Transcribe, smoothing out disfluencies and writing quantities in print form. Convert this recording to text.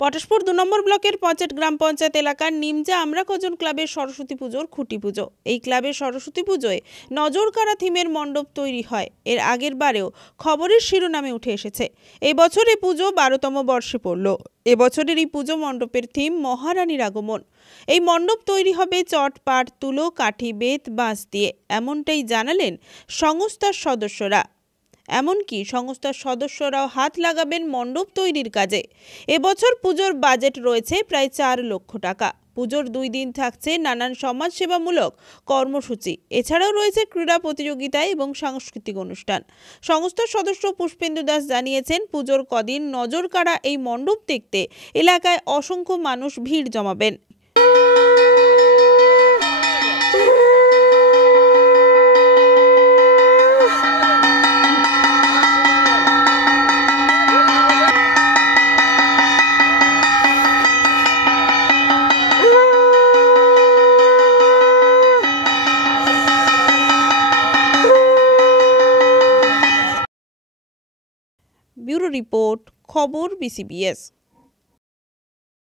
পটাশপুর 2 নম্বর ব্লকের পঞ্চায়েত গ্রাম পঞ্চায়েত এলাকার নিমজা আমরাকজন ক্লাবের সরস্বতী পুজোর খুঁটি পুজো। এই ক্লাবের সরস্বতী পুজোয় নজরকাড়া থিমের মণ্ডপ তৈরি হয়। এর আগের বারেও খবরের শিরোনামে উঠে এসেছে। এই বছর এই পুজো 12তম বর্ষে পড়ল। এবছরের এই পুজো মণ্ডপের থিম মহারানীর আগমন। এই মণ্ডপ তৈরি হবে চট, পাট, তুলো, কাঠি, বেত, বাঁশ দিয়ে, এমনটাই জানালেন সংস্থার সদস্যরা। এমনকি সংস্থার সদস্যরাও হাত লাগাবেন মণ্ডপ তৈরির কাজে। এবছর পুজোর বাজেট রয়েছে প্রায় 4 লক্ষ টাকা। পুজোর 2 দিন থাকছে নানান সমাজসেবামূলক কর্মসূচি। এছাড়াও রয়েছে ক্রীড়া প্রতিযোগিতা এবং সাংস্কৃতিক অনুষ্ঠান। সংস্থার সদস্য পুষ্পেন্দু দাস জানিয়েছেন, পুজোর কদিন নজরকাড়া এই মণ্ডপ দেখতে এলাকায় অসংখ্য মানুষ ভিড় জমাবেন। ব্যুরো রিপোর্ট, খবর BCBS।